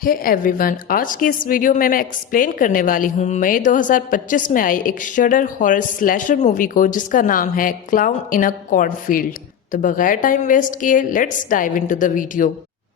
Hey everyone, आज की इस वीडियो में मैं एक्सप्लेन करने वाली हूँ मई 2025 में आई एक शडर हॉरर स्लैशर मूवी को जिसका नाम है क्लाउन इन अ कॉर्नफील्ड। तो बगैर टाइम वेस्ट किए let's dive into the video.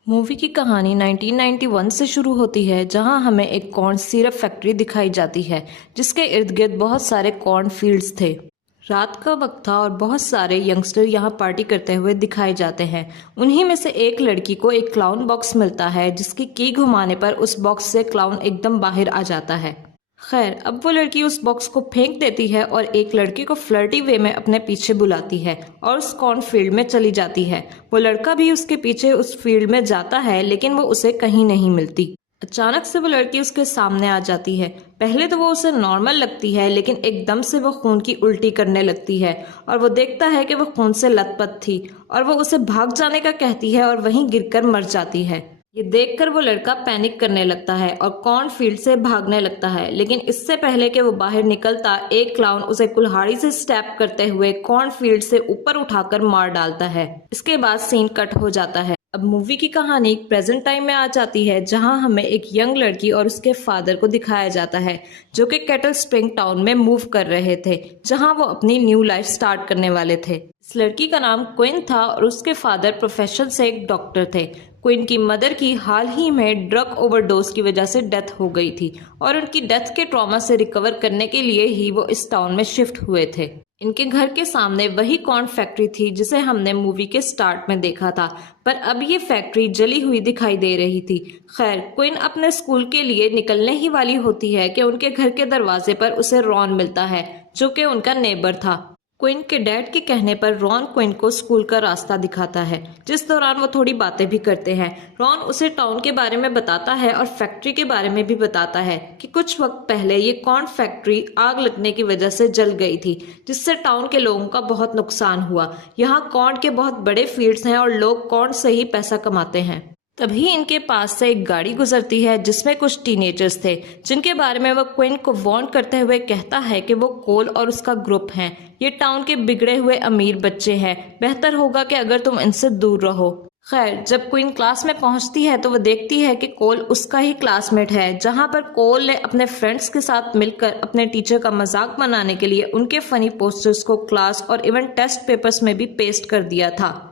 Movie की कहानी 1991 से शुरू होती है, जहां हमें एक कॉर्न सिरप फैक्ट्री दिखाई जाती है जिसके इर्द गिर्द बहुत सारे कॉर्न फील्ड्स थे। रात का वक्त था और बहुत सारे यंगस्टर यहाँ पार्टी करते हुए दिखाए जाते हैं। उन्हीं में से एक लड़की को एक क्लाउन बॉक्स मिलता है जिसकी की घुमाने पर उस बॉक्स से क्लाउन एकदम बाहर आ जाता है। खैर, अब वो लड़की उस बॉक्स को फेंक देती है और एक लड़के को फ्लर्टी वे में अपने पीछे बुलाती है और उस कॉर्न फील्ड में चली जाती है। वो लड़का भी उसके पीछे उस फील्ड में जाता है, लेकिन वो उसे कहीं नहीं मिलती। अचानक से वो लड़की उसके सामने आ जाती है। पहले तो वो उसे नॉर्मल लगती है, लेकिन एकदम से वो खून की उल्टी करने लगती है और वो देखता है कि वो खून से लथपथ थी और वो उसे भाग जाने का कहती है और वहीं गिरकर मर जाती है। ये देखकर वो लड़का पैनिक करने लगता है और कॉर्न फील्ड से भागने लगता है, लेकिन इससे पहले कि वो बाहर निकलता, एक क्लाउन उसे कुल्हाड़ी से स्टैप करते हुए कॉर्न फील्ड से ऊपर उठाकर मार डालता है। इसके बाद सीन कट हो जाता है। अब मूवी की कहानी प्रेजेंट टाइम में आ जाती है, जहां हमें एक यंग लड़की और उसके फादर को दिखाया जाता है जो कि कैटल स्प्रिंग टाउन में मूव कर रहे थे, जहां वो अपनी न्यू लाइफ स्टार्ट करने वाले थे। इस लड़की का नाम क्विन था और उसके फादर प्रोफेशन से एक डॉक्टर थे। क्विन की मदर की हाल ही में ड्रग ओवरडोज की वजह से डेथ हो गई थी और उनकी डेथ के ट्रॉमा से रिकवर करने के लिए ही वो इस टाउन में शिफ्ट हुए थे। इनके घर के सामने वही कॉर्न फैक्ट्री थी जिसे हमने मूवी के स्टार्ट में देखा था, पर अब ये फैक्ट्री जली हुई दिखाई दे रही थी। खैर, क्विन अपने स्कूल के लिए निकलने ही वाली होती है कि उनके घर के दरवाजे पर उसे रॉन मिलता है, जो कि उनका नेबर था। क्विन के डैड के कहने पर रॉन क्विन को स्कूल का रास्ता दिखाता है, जिस दौरान वो थोड़ी बातें भी करते हैं। रॉन उसे टाउन के बारे में बताता है और फैक्ट्री के बारे में भी बताता है कि कुछ वक्त पहले ये कॉर्न फैक्ट्री आग लगने की वजह से जल गई थी, जिससे टाउन के लोगों का बहुत नुकसान हुआ। यहाँ कॉर्न के बहुत बड़े फील्ड्स हैं और लोग कॉर्न से ही पैसा कमाते हैं। तभी इनके पास से एक गाड़ी गुजरती है जिसमें कुछ टीनेजर्स थे, जिनके बारे में वो क्विन को वार्न करते हुए कहता है कि वो कोल और उसका ग्रुप हैं। ये टाउन के बिगड़े हुए अमीर बच्चे हैं, बेहतर होगा कि अगर तुम इनसे दूर रहो। खैर, जब क्वीन क्लास में पहुंचती है तो वो देखती है कि कोल उसका ही क्लासमेट है, जहां पर कोल ने अपने फ्रेंड्स के साथ मिलकर अपने टीचर का मजाक बनाने के लिए उनके फनी पोस्टर्स को क्लास और इवन टेस्ट पेपर्स में भी पेस्ट कर दिया था,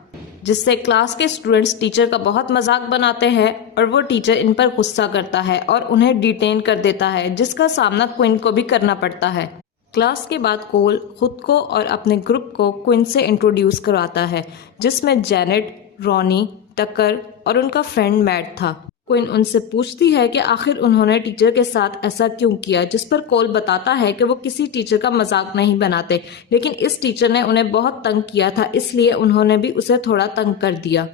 जिससे क्लास के स्टूडेंट्स टीचर का बहुत मजाक बनाते हैं और वो टीचर इन पर गुस्सा करता है और उन्हें डिटेन कर देता है, जिसका सामना क्विन को भी करना पड़ता है। क्लास के बाद कोल खुद को और अपने ग्रुप को क्विन से इंट्रोड्यूस करवाता है, जिसमें जेनेट, रॉनी, टकर और उनका फ्रेंड मैट था। क्विन उनसे पूछती है कि आखिर उन्होंने टीचर के साथ ऐसा क्यों किया, जिस पर कोल बताता है कि वो किसी टीचर का मजाक नहीं बनाते, लेकिन इस टीचर ने उन्हें बहुत तंग किया था, इसलिए उन्होंने भी उसे थोड़ा तंग कर दिया।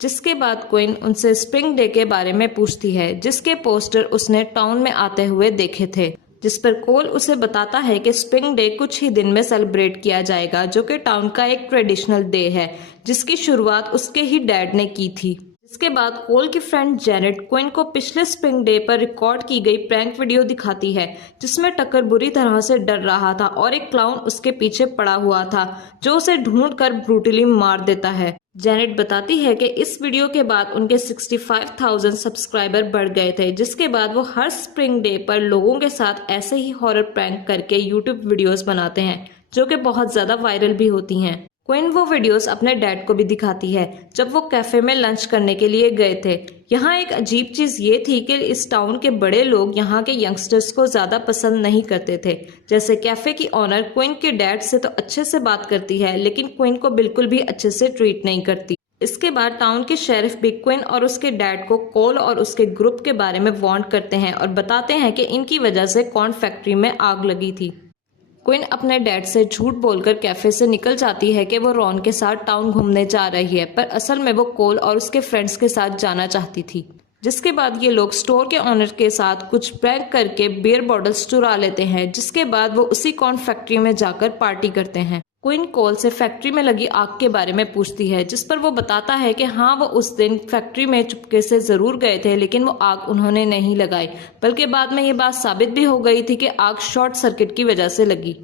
जिसके बाद क्विन उनसे स्प्रिंग डे के बारे में पूछती है, जिसके पोस्टर उसने टाउन में आते हुए देखे थे, जिस पर कोल उसे बताता है कि स्प्रिंग डे कुछ ही दिन में सेलिब्रेट किया जाएगा, जो कि टाउन का एक ट्रेडिशनल डे है जिसकी शुरुआत उसके ही डैड ने की थी। इसके बाद कोल की फ्रेंड जेनेट क्विन को पिछले स्प्रिंग डे पर रिकॉर्ड की गई प्रैंक वीडियो दिखाती है, जिसमें टक्कर बुरी तरह से डर रहा था और एक क्लाउन उसके पीछे पड़ा हुआ था जो उसे ढूंढकर ब्रूटली मार देता है। जेनेट बताती है कि इस वीडियो के बाद उनके 65,000 सब्सक्राइबर बढ़ गए थे, जिसके बाद वो हर स्प्रिंग डे पर लोगों के साथ ऐसे ही हॉरर प्रैंक करके यूट्यूब वीडियोस बनाते हैं, जो कि बहुत ज्यादा वायरल भी होती हैं। क्विन वो वीडियोस अपने डैड को भी दिखाती है जब वो कैफे में लंच करने के लिए गए थे। यहाँ एक अजीब चीज ये थी कि इस टाउन के बड़े लोग यहाँ के यंगस्टर्स को ज्यादा पसंद नहीं करते थे। जैसे कैफे की ऑनर क्विन के डैड से तो अच्छे से बात करती है, लेकिन क्विन को बिल्कुल भी अच्छे से ट्रीट नहीं करती। इसके बाद टाउन के शेरिफ भी क्विन और उसके डैड को कोल और उसके ग्रुप के बारे में वार्न करते हैं और बताते हैं कि इनकी वजह से कॉर्न फैक्ट्री में आग लगी थी। क्विन अपने डैड से झूठ बोलकर कैफे से निकल जाती है कि वो रॉन के साथ टाउन घूमने जा रही है, पर असल में वो कोल और उसके फ्रेंड्स के साथ जाना चाहती थी। जिसके बाद ये लोग स्टोर के ऑनर के साथ कुछ प्रैंक करके बियर बॉटल्स चुरा लेते हैं, जिसके बाद वो उसी कॉर्न फैक्ट्री में जाकर पार्टी करते हैं। क्विन कोल से फैक्ट्री में लगी आग के बारे में पूछती है, जिस पर वो बताता है कि हाँ, वो उस दिन फैक्ट्री में चुपके से जरूर गए थे, लेकिन वो आग उन्होंने नहीं लगाई, बल्कि बाद में ये बात साबित भी हो गई थी कि आग शॉर्ट सर्किट की वजह से लगी।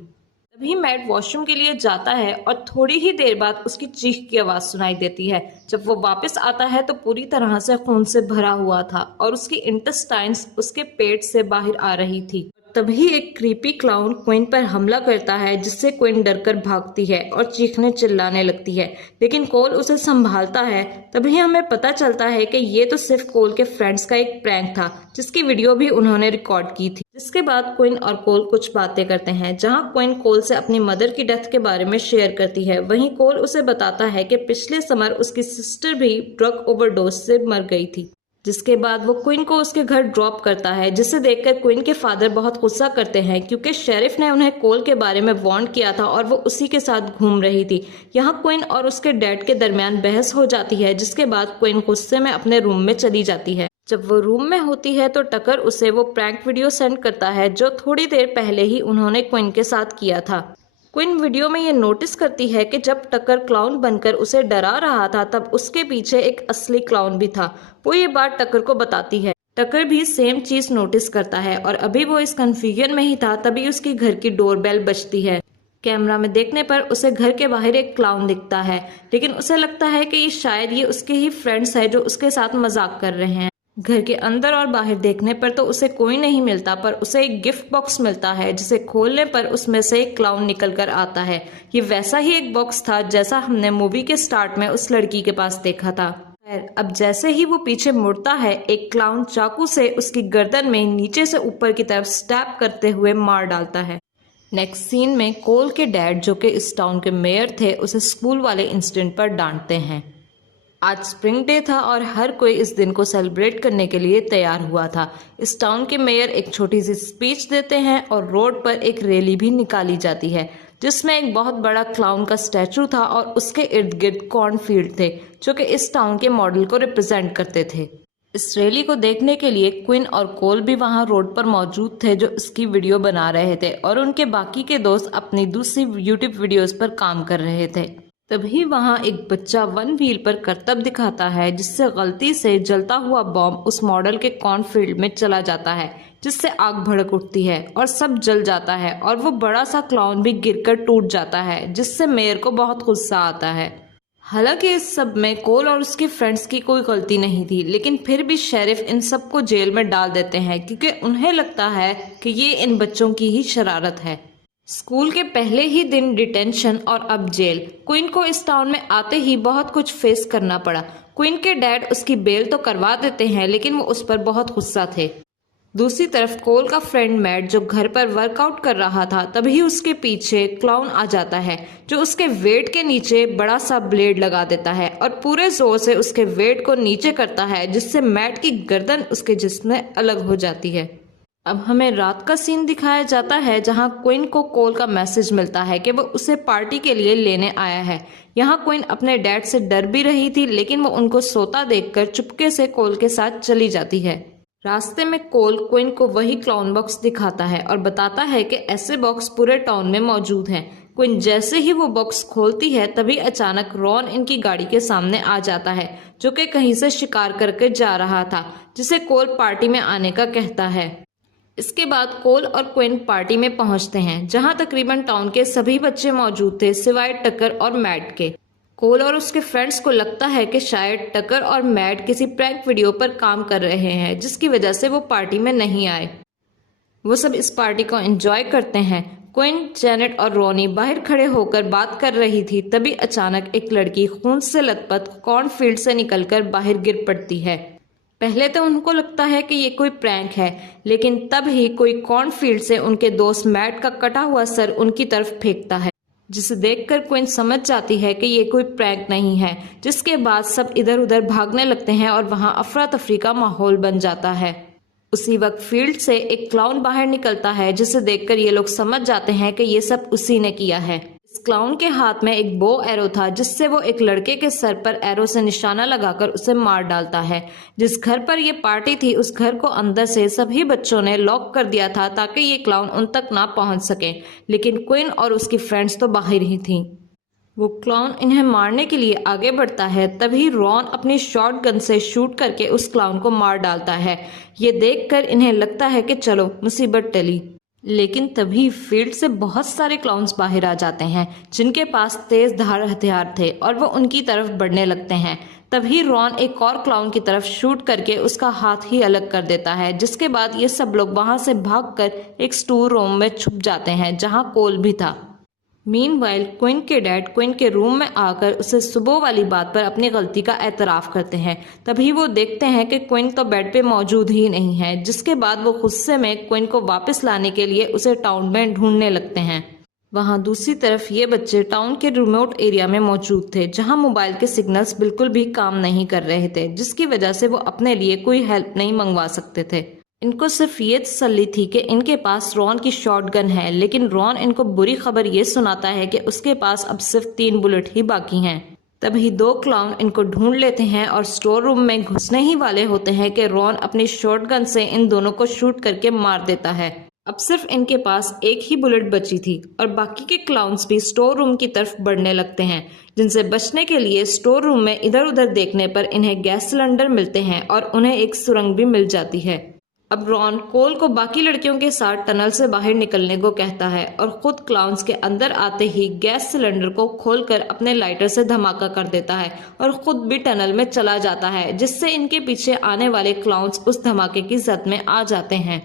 तभी मैट वॉशरूम के लिए जाता है और थोड़ी ही देर बाद उसकी चीख की आवाज सुनाई देती है। जब वो वापस आता है तो पूरी तरह से खून से भरा हुआ था और उसकी इंटेस्टाइन्स उसके पेट से बाहर आ रही थी। तभी एक क्रीपी क्लाउन क्वीन पर हमला करता है, जिससे क्वीन डरकर भागती है और चीखने चिल्लाने लगती है, लेकिन कोल उसे संभालता है। तभी हमें पता चलता है कि ये तो सिर्फ कोल के फ्रेंड्स का एक प्रैंक था, जिसकी वीडियो भी उन्होंने रिकॉर्ड की थी। जिसके बाद क्वीन और कोल कुछ बातें करते हैं, जहां क्वीन कोल से अपनी मदर की डेथ के बारे में शेयर करती है। वहीं कोल उसे बताता है कि पिछले समर उसकी सिस्टर भी ड्रग ओवरडोज से मर गई थी। जिसके बाद वो क्वीन को उसके घर ड्रॉप करता है, जिसे देखकर क्वीन के फादर बहुत गुस्सा करते हैं, क्योंकि शेरिफ ने उन्हें कोल के बारे में वार्न किया था और वो उसी के साथ घूम रही थी। यहाँ क्वीन और उसके डैड के दरमियान बहस हो जाती है, जिसके बाद क्वीन गुस्से में अपने रूम में चली जाती है। जब वो रूम में होती है तो टकर उसे वो प्रैंक वीडियो सेंड करता है, जो थोड़ी देर पहले ही उन्होंने क्वीन के साथ किया था। क्वीन वीडियो में ये नोटिस करती है कि जब टकर क्लाउन बनकर उसे डरा रहा था, तब उसके पीछे एक असली क्लाउन भी था। वो ये बात टकर को बताती है। टकर भी सेम चीज नोटिस करता है और अभी वो इस कंफ्यूजन में ही था, तभी उसकी घर की डोरबेल बजती है। कैमरा में देखने पर उसे घर के बाहर एक क्लाउन दिखता है, लेकिन उसे लगता है कि शायद ये उसके ही फ्रेंड्स है जो उसके साथ मजाक कर रहे हैं। घर के अंदर और बाहर देखने पर तो उसे कोई नहीं मिलता, पर उसे एक गिफ्ट बॉक्स मिलता है, जिसे खोलने पर उसमें से एक क्लाउन निकल कर आता है। ये वैसा ही एक बॉक्स था जैसा हमने मूवी के स्टार्ट में उस लड़की के पास देखा था। अब जैसे ही वो पीछे मुड़ता है, एक क्लाउन चाकू से उसकी गर्दन में नीचे से ऊपर की तरफ स्टैब करते हुए मार डालता है। नेक्स्ट सीन में कोल के डैड, जो कि इस टाउन के मेयर थे, उसे स्कूल वाले इंसिडेंट पर डांटते हैं। आज स्प्रिंग डे था और हर कोई इस दिन को सेलिब्रेट करने के लिए तैयार हुआ था। इस टाउन के मेयर एक छोटी सी स्पीच देते हैं और रोड पर एक रैली भी निकाली जाती है, जिसमें एक बहुत बड़ा क्लाउन का स्टैचू था और उसके इर्द गिर्द कॉर्नफील्ड थे, जो कि इस टाउन के मॉडल को रिप्रेजेंट करते थे। इस रैली को देखने के लिए क्वीन और कोल भी वहां रोड पर मौजूद थे, जो इसकी वीडियो बना रहे थे, और उनके बाकी के दोस्त अपनी दूसरी यूट्यूब वीडियोस पर काम कर रहे थे। तभी वहां एक बच्चा वन व्हील पर करतब दिखाता है, जिससे गलती से जलता हुआ बॉम्ब उस मॉडल के कॉर्नफील्ड में चला जाता है, जिससे आग भड़क उठती है और सब जल जाता है और वो बड़ा सा क्लाउन भी गिरकर टूट जाता है, जिससे मेयर को बहुत गुस्सा आता है। हालांकि इस सब में कोल और उसके फ्रेंड्स की कोई गलती नहीं थी, लेकिन फिर भी शेरिफ इन सबको जेल में डाल देते हैं, क्योंकि उन्हें लगता है कि ये इन बच्चों की ही शरारत है। स्कूल के पहले ही दिन डिटेंशन और अब जेल। क्वीन को इस टाउन में आते ही बहुत कुछ फेस करना पड़ा। क्वीन के डैड उसकी बेल तो करवा देते हैं, लेकिन वो उस पर बहुत गुस्सा थे। दूसरी तरफ कोल का फ्रेंड मैट, जो घर पर वर्कआउट कर रहा था, तभी उसके पीछे क्लाउन आ जाता है, जो उसके वेट के नीचे बड़ा सा ब्लेड लगा देता है और पूरे जोर से उसके वेट को नीचे करता है, जिससे मैट की गर्दन उसके जिस्म में अलग हो जाती है। अब हमें रात का सीन दिखाया जाता है, जहां क्वीन को कोल का मैसेज मिलता है कि वो उसे पार्टी के लिए लेने आया है। यहाँ क्वीन अपने डैड से डर भी रही थी, लेकिन वो उनको सोता देखकर चुपके से कोल के साथ चली जाती है। रास्ते में कोल क्वीन को वही क्लाउन बॉक्स दिखाता है और बताता है कि ऐसे बॉक्स पूरे टाउन में मौजूद हैं। क्वीन जैसे ही वो बॉक्स खोलती है, तभी अचानक रॉन इनकी गाड़ी के सामने आ जाता है, जो कि कहीं से शिकार करके जा रहा था, जिसे कोल पार्टी में आने का कहता है। इसके बाद कोल और क्वीन पार्टी में पहुंचते हैं, जहां तकरीबन टाउन के सभी बच्चे मौजूद थे, सिवाय टकर और मैट के। कोल और उसके फ्रेंड्स को लगता है कि शायद टकर और मैट किसी प्रैंक वीडियो पर काम कर रहे हैं, जिसकी वजह से वो पार्टी में नहीं आए। वो सब इस पार्टी को एंजॉय करते हैं। क्वीन, जेनेट और रोनी बाहर खड़े होकर बात कर रही थी, तभी अचानक एक लड़की खून से लथपथ कॉर्नफील्ड से निकलकर बाहर गिर पड़ती है। पहले तो उनको लगता है कि ये कोई प्रैंक है, लेकिन तब ही कोई कॉर्नफील्ड से उनके दोस्त मैट का कटा हुआ सर उनकी तरफ फेंकता है, जिसे देखकर क्वीन समझ जाती है कि ये कोई प्रैंक नहीं है। जिसके बाद सब इधर उधर भागने लगते हैं और वहां अफरा तफरी का माहौल बन जाता है। उसी वक्त फील्ड से एक क्लाउन बाहर निकलता है, जिसे देखकर ये लोग समझ जाते हैं कि ये सब उसी ने किया है। इस क्लाउन के हाथ में एक बो एरो था, जिससे वो एक लड़के के सर पर एरो से निशाना लगाकर उसे मार डालता है। जिस घर पर ये पार्टी थी, उस घर को अंदर से सभी बच्चों ने लॉक कर दिया था, ताकि ये क्लाउन उन तक ना पहुंच सके, लेकिन क्वीन और उसकी फ्रेंड्स तो बाहर ही थी। वो क्लाउन इन्हें मारने के लिए आगे बढ़ता है, तभी रॉन अपनी शॉटगन से शूट करके उस क्लाउन को मार डालता है। ये देखकर इन्हें लगता है कि चलो मुसीबत टली। लेकिन तभी फील्ड से बहुत सारे क्लाउन्स बाहर आ जाते हैं जिनके पास तेज धार हथियार थे और वो उनकी तरफ बढ़ने लगते हैं। तभी रॉन एक और क्लाउन की तरफ शूट करके उसका हाथ ही अलग कर देता है, जिसके बाद ये सब लोग वहां से भागकर एक स्टोर रूम में छुप जाते हैं जहां कोल भी था। मीनवाइल क्विन के डैड क्विन के रूम में आकर उसे सुबह वाली बात पर अपनी गलती का एतराफ करते हैं। तभी वो देखते हैं कि क्विन तो बेड पे मौजूद ही नहीं है, जिसके बाद वो गुस्से में क्विन को वापस लाने के लिए उसे टाउन में ढूंढने लगते हैं। वहां दूसरी तरफ ये बच्चे टाउन के रिमोट एरिया में मौजूद थे जहां मोबाइल के सिग्नल्स बिल्कुल भी काम नहीं कर रहे थे, जिसकी वजह से वो अपने लिए कोई हेल्प नहीं मंगवा सकते थे। इनको सिर्फ ये तसल्ली थी कि इनके पास रॉन की शॉटगन है, लेकिन रॉन इनको बुरी खबर ये सुनाता है कि उसके पास अब सिर्फ 3 बुलेट ही बाकी हैं। तभी 2 क्लाउन इनको ढूंढ लेते हैं और स्टोर रूम में घुसने ही वाले होते हैं कि रॉन अपनी शॉटगन से इन दोनों को शूट करके मार देता है। अब सिर्फ इनके पास एक ही बुलेट बची थी और बाकी के क्लाउन्स भी स्टोर रूम की तरफ बढ़ने लगते हैं, जिनसे बचने के लिए स्टोर रूम में इधर उधर देखने पर इन्हें गैस सिलेंडर मिलते हैं और उन्हें एक सुरंग भी मिल जाती है। अब रॉन कोल को बाकी लड़कियों के साथ टनल से बाहर निकलने को कहता है और खुद क्लाउन्स के अंदर आते ही गैस सिलेंडर को खोलकर अपने लाइटर से धमाका कर देता है और खुद भी टनल में चला जाता है, जिससे इनके पीछे आने वाले क्लाउन्स उस धमाके की जद में आ जाते हैं।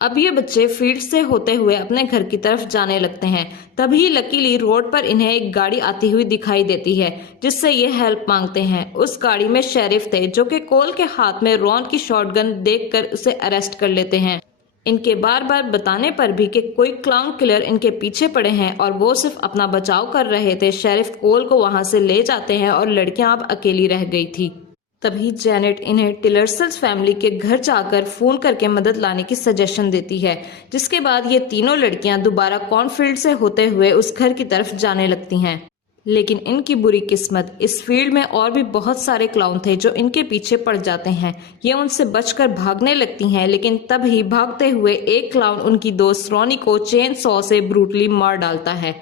अब ये बच्चे फील्ड से होते हुए अपने घर की तरफ जाने लगते हैं। तभी लकीली रोड पर इन्हें एक गाड़ी आती हुई दिखाई देती है, जिससे ये हेल्प मांगते हैं। उस गाड़ी में शेरिफ थे जो कि कोल के हाथ में रॉन की शॉटगन देखकर उसे अरेस्ट कर लेते हैं। इनके बार बार बताने पर भी कि कोई क्लाउन किलर इनके पीछे पड़े हैं और वो सिर्फ अपना बचाव कर रहे थे, शेरिफ कोल को वहां से ले जाते हैं और लड़कियां अब अकेली रह गई थी। तभी जेनेट इन्हें टिलर्सल्स फैमिली के घर जाकर फोन करके मदद लाने की सजेशन देती है, जिसके बाद ये तीनों लड़कियां दोबारा कॉर्नफील्ड से होते हुए उस घर की तरफ जाने लगती हैं। लेकिन इनकी बुरी किस्मत, इस फील्ड में और भी बहुत सारे क्लाउन थे जो इनके पीछे पड़ जाते हैं। ये उनसे बचकर भागने लगती हैं, लेकिन तभी भागते हुए एक क्लाउन उनकी दोस्त रॉनी को चेन सॉ से ब्रूटली मार डालता है।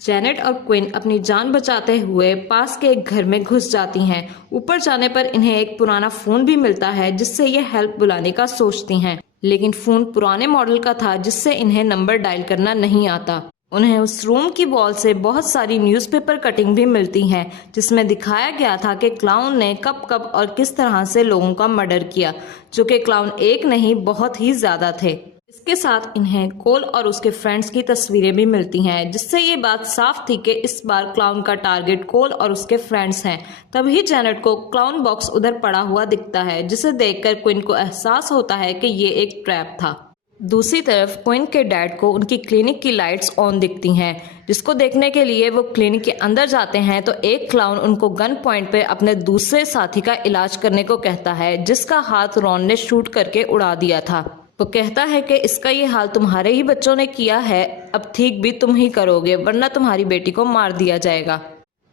जेनेट और क्विन अपनी जान बचाते हुए पास के एक घर में घुस जाती हैं। ऊपर जाने पर इन्हें एक पुराना फोन भी मिलता है, जिससे ये हेल्प बुलाने का सोचती हैं, लेकिन फोन पुराने मॉडल का था जिससे इन्हें नंबर डायल करना नहीं आता। उन्हें उस रूम की वॉल से बहुत सारी न्यूज़पेपर कटिंग भी मिलती हैं, जिसमें दिखाया गया था कि क्लाउन ने कब कब और किस तरह से लोगों का मर्डर किया, जो कि क्लाउन एक नहीं बहुत ही ज्यादा थे। इसके साथ इन्हें कोल और उसके फ्रेंड्स की तस्वीरें भी मिलती हैं, जिससे ये बात साफ थी कि इस बार क्लाउन का टारगेट कोल और उसके फ्रेंड्स हैं। तभी जेनेट को क्लाउन बॉक्स उधर पड़ा हुआ दिखता है, जिसे देखकर क्विन को एहसास होता है कि ये एक ट्रैप था। दूसरी तरफ क्विन के डैड को उनकी क्लिनिक की लाइट्स ऑन दिखती हैं, जिसको देखने के लिए वो क्लिनिक के अंदर जाते हैं तो एक क्लाउन उनको गन पॉइंट पे अपने दूसरे साथी का इलाज करने को कहता है, जिसका हाथ रॉन ने शूट करके उड़ा दिया था। वो कहता है कि इसका ये हाल तुम्हारे ही बच्चों ने किया है, अब ठीक भी तुम ही करोगे, वरना तुम्हारी बेटी को मार दिया जाएगा।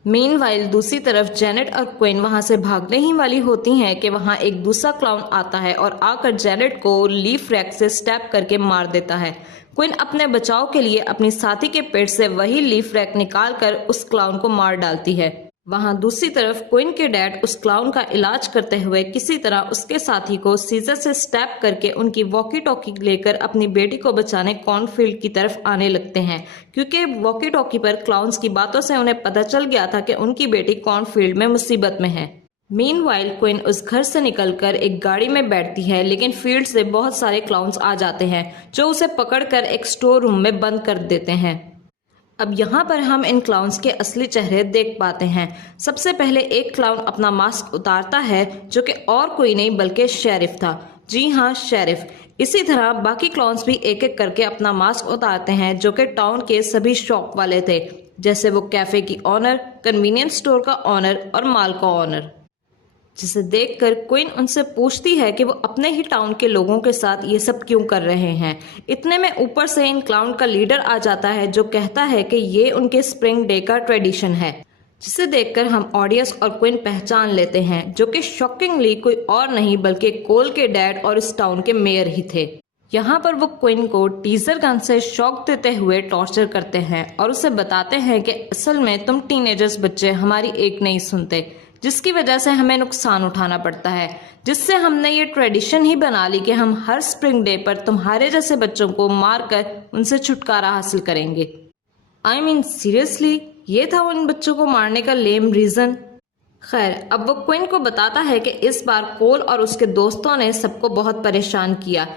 मीनवाइल दूसरी तरफ जेनेट और क्विन वहां से भागने ही वाली होती हैं कि वहां एक दूसरा क्लाउन आता है और आकर जेनेट को लीफ रैक से स्टैप करके मार देता है। क्विन अपने बचाव के लिए अपनी साथी के पेट से वही लीफ रैक निकाल कर उस क्लाउन को मार डालती है। वहां दूसरी तरफ क्विन के डैड उस क्लाउन का इलाज करते हुए किसी तरह उसके साथी को सीजर से स्टैप करके उनकी वॉकी टॉकी लेकर अपनी बेटी को बचाने कॉर्नफील्ड की तरफ आने लगते हैं, क्योंकि वॉकी टॉकी पर क्लाउन्स की बातों से उन्हें पता चल गया था कि उनकी बेटी कॉर्नफील्ड में मुसीबत में है। मीनवाइल क्विन उस घर से निकलकर एक गाड़ी में बैठती है, लेकिन फील्ड से बहुत सारे क्लाउन्स आ जाते हैं जो उसे पकड़कर एक स्टोर रूम में बंद कर देते हैं। अब यहाँ पर हम इन क्लाउन्स के असली चेहरे देख पाते हैं। सबसे पहले एक क्लाउन अपना मास्क उतारता है, जो कि और कोई नहीं बल्कि शेरिफ था। जी हाँ, शेरिफ। इसी तरह बाकी क्लाउन्स भी एक एक करके अपना मास्क उतारते हैं, जो कि टाउन के सभी शॉप वाले थे, जैसे वो कैफे की ऑनर, कन्वीनियंस स्टोर का ऑनर और मॉल का ऑनर। जिसे देखकर क्वीन उनसे पूछती है कि वो अपने ही टाउन के लोगों के साथ ये सब क्यों कर रहे हैं। इतने में ऊपर से इन क्लाउन का लीडर आ जाता है, जो कहता है कि ये उनके स्प्रिंग डे का ट्रेडिशन है, जिसे देखकर हम ऑडियंस और क्वीन पहचान लेते हैं, जो कि शॉकिंगली कोई और नहीं बल्कि कोल के डैड और इस टाउन के मेयर ही थे। यहाँ पर वो क्वीन को टीजर गन से शॉक देते हुए टॉर्चर करते हैं और उसे बताते हैं कि असल में तुम टीनेजर्स बच्चे हमारी एक नहीं सुनते, जिसकी वजह से हमें नुकसान उठाना पड़ता है, जिससे हमने ये ट्रेडिशन ही बना ली कि हम हर स्प्रिंग डे पर तुम्हारे जैसे बच्चों को मारकर उनसे छुटकारा हासिल करेंगे। आई मीन सीरियसली, ये था उन बच्चों को मारने का लेम रीजन। खैर, अब वो क्विन को बताता है कि इस बार कोल और उसके दोस्तों ने सबको बहुत परेशान किया।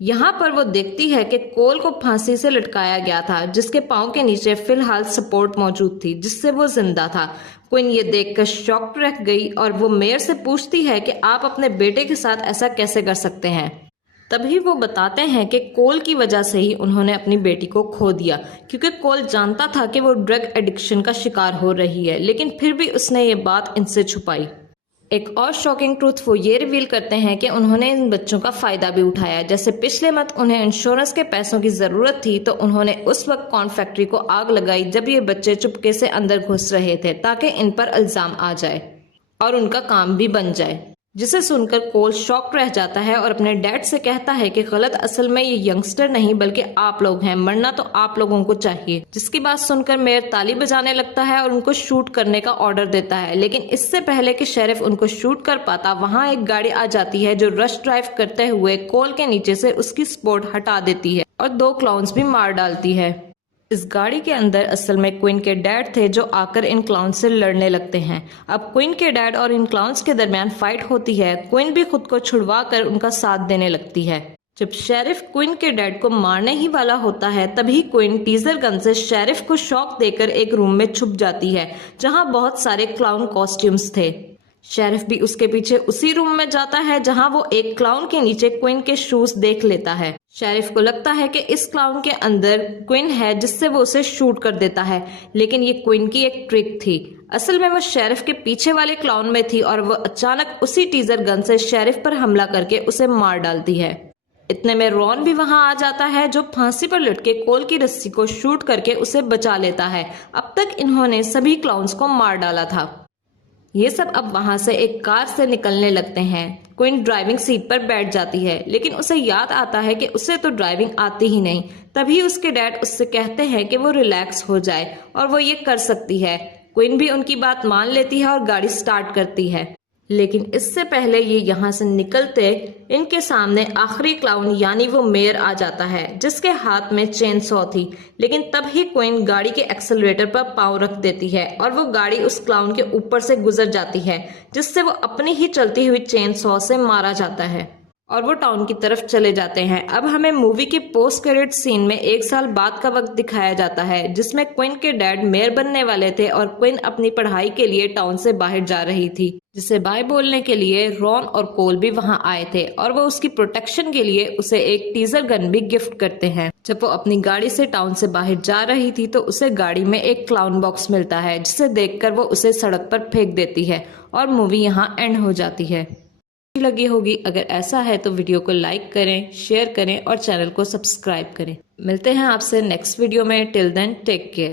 यहाँ पर वो देखती है कि कोल को फांसी से लटकाया गया था, जिसके पाँव के नीचे फिलहाल सपोर्ट मौजूद थी, जिससे वो जिंदा था। क्विन ये देखकर शॉक्ड रह गई और वो मेयर से पूछती है कि आप अपने बेटे के साथ ऐसा कैसे कर सकते हैं। तभी वो बताते हैं कि कोल की वजह से ही उन्होंने अपनी बेटी को खो दिया, क्योंकि कोल जानता था कि वो ड्रग एडिक्शन का शिकार हो रही है, लेकिन फिर भी उसने ये बात इनसे छुपाई। एक और शॉकिंग ट्रूथ वो ये रिवील करते हैं कि उन्होंने इन बच्चों का फायदा भी उठाया। जैसे पिछले मंथ उन्हें इंश्योरेंस के पैसों की जरूरत थी, तो उन्होंने उस वक्त कॉर्न फैक्ट्री को आग लगाई जब ये बच्चे चुपके से अंदर घुस रहे थे, ताकि इन पर इल्जाम आ जाए और उनका काम भी बन जाए। जिसे सुनकर कोल शॉक रह जाता है और अपने डैड से कहता है कि गलत असल में ये यंगस्टर नहीं बल्कि आप लोग हैं, मरना तो आप लोगों को चाहिए। जिसकी बात सुनकर मेयर ताली बजाने लगता है और उनको शूट करने का ऑर्डर देता है, लेकिन इससे पहले कि शेरिफ उनको शूट कर पाता, वहां एक गाड़ी आ जाती है जो रश ड्राइव करते हुए कोल के नीचे से उसकी सपोर्ट हटा देती है और 2 क्लाउन्स भी मार डालती है। इस गाड़ी के अंदर असल में क्वीन के डैड थे, जो आकर इन क्लाउन्स से लड़ने लगते हैं। अब क्वीन के डैड और इन क्लाउन्स के दरमियान फाइट होती है। क्वीन भी खुद को छुड़वा कर उनका साथ देने लगती है। जब शेरिफ क्वीन के डैड को मारने ही वाला होता है, तभी क्वीन टीजर गन से शेरिफ को शॉक देकर एक रूम में छुप जाती है, जहां बहुत सारे क्लाउन कॉस्ट्यूम्स थे। शेरिफ भी उसके पीछे उसी रूम में जाता है, जहां वो एक क्लाउन के नीचे क्वीन के शूज देख लेता है। शेरिफ को लगता है कि इस क्लाउन के अंदर क्वीन है, जिससे वो उसे शूट कर देता है, लेकिन ये क्वीन की एक ट्रिक थी। असल में वो शेरिफ के पीछे वाले क्लाउन में थी और वो अचानक उसी टीजर गन से शेरिफ पर हमला करके उसे मार डालती है। इतने में रॉन भी वहां आ जाता है, जो फांसी पर लटके कोल की रस्सी को शूट करके उसे बचा लेता है। अब तक इन्होंने सभी क्लाउन्स को मार डाला था। ये सब अब वहां से एक कार से निकलने लगते हैं। क्वीन ड्राइविंग सीट पर बैठ जाती है, लेकिन उसे याद आता है कि उसे तो ड्राइविंग आती ही नहीं। तभी उसके डैड उससे कहते हैं कि वो रिलैक्स हो जाए और वो ये कर सकती है। क्वीन भी उनकी बात मान लेती है और गाड़ी स्टार्ट करती है, लेकिन इससे पहले ये यहाँ से निकलते इनके सामने आखिरी क्लाउन यानी वो मेयर आ जाता है, जिसके हाथ में चेन सॉ थी। लेकिन तब ही क्वीन गाड़ी के एक्सेलरेटर पर पाँव रख देती है और वो गाड़ी उस क्लाउन के ऊपर से गुजर जाती है, जिससे वो अपनी ही चलती हुई चेन सॉ से मारा जाता है और वो टाउन की तरफ चले जाते हैं। अब हमें मूवी के पोस्ट क्रेडिट सीन में 1 साल बाद का वक्त दिखाया जाता है, जिसमें क्वीन के डैड मेयर बनने वाले थे और क्वीन अपनी पढ़ाई के लिए टाउन से बाहर जा रही थी, जिसे बाय बोलने के लिए रॉन और कोल भी वहां आए थे और वो उसकी प्रोटेक्शन के लिए उसे एक टीजर गन भी गिफ्ट करते हैं। जब वो अपनी गाड़ी से टाउन से बाहर जा रही थी, तो उसे गाड़ी में एक क्लाउन बॉक्स मिलता है, जिसे देखकर वो उसे सड़क पर फेंक देती है और मूवी यहाँ एंड हो जाती है। लगी होगी, अगर ऐसा है तो वीडियो को लाइक करें, शेयर करें और चैनल को सब्सक्राइब करें। मिलते हैं आपसे नेक्स्ट वीडियो में। Till then take care.